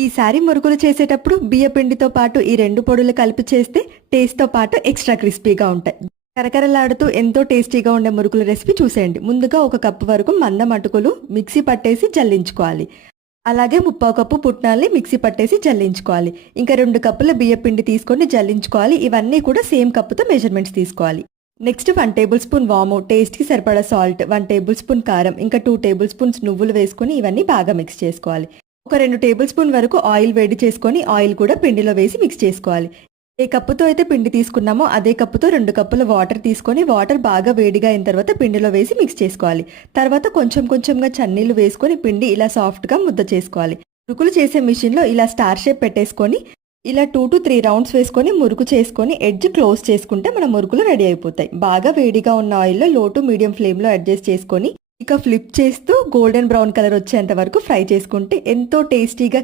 ఈసారి మురుకులు చేసేటప్పుడు బియ్య పిండితో పాటు ఈ 2 పొడులు కలిపి చేస్తే టేస్ట్‌తో పాటు ఎక్స్‌ట్రా క్రిస్పీగా ఉంటాయి. కరకరలాడుతూ ఎంతో టేస్టీగా ఉండే మురుకుల రెసిపీ చూసేయండి. ముందుగా 1 కప్పు వరకు మందం అటుకులు మిక్సీ పట్టేసి జల్లించుకోవాలి. అలాగే ముప్పావు కప్పు పుట్నాల్ని మిక్సీ పట్టేసి జల్లించుకోవాలి. ఇంకా 2 కప్పుల బియ్య పిండి తీసుకొని జల్లించుకోవాలి. ఇవన్నీ కూడా సేమ్ కప్పుతో మెజర్‌మెంట్స్ తీసుకోవాలి. నెక్స్ట్ 1 టేబుల్ స్పూన్ వాము, టేస్ట్‌కి సరిపడా సాల్ట్, 1 టేబుల్ స్పూన్ కారం, ఇంకా 2 టేబుల్ స్పూన్స్ నువ్వులు వేసుకొని ఇవన్నీ బాగా మిక్స్ చేసుకోవాలి. ఒక 2 టేబుల్ స్పూన్ వరకు ఆయిల్ వేడి చేసుకొని ఆయిల్ కూడా పిండిలో వేసి మిక్స్ చేసుకోవాలి. ఏ కప్పుతో అయితే పిండి తీసుకున్నామో అదే కప్పుతో 2 కప్పుల వాటర్ తీసుకొని వాటర్ బాగా వేడిగా అయిన తర్వాత పిండిలో వేసి మిక్స్ చేసుకోవాలి. తర్వాత కొంచెం కొంచెంగా చన్నీళ్లు వేసుకొని పిండి ఇలా సాఫ్ట్‌గా ముద్ద చేసుకోవాలి. మురుకులు చేసే మిషన్‌లో ఇలా స్టార్ షేప్ పెట్టేసుకొని ఇలా 2-3 రౌండ్స్ వేసుకొని మురుకు చేసుకొని ఎడ్జ్ క్లోజ్ చేసుకుంటే మన మురుకులు రెడీ అయిపోతాయి. బాగా వేడిగా ఉన్న ఆయిల్‌లో లో టు మీడియం ఫ్లేమ్‌లో అడ్జస్ట్ చేసుకొని ఇక ఫ్లిప్ చేస్తూ గోల్డెన్ బ్రౌన్ కలర్ వచ్చేంత వరకు ఫ్రై చేసుకుంటే ఎంతో టేస్టీగా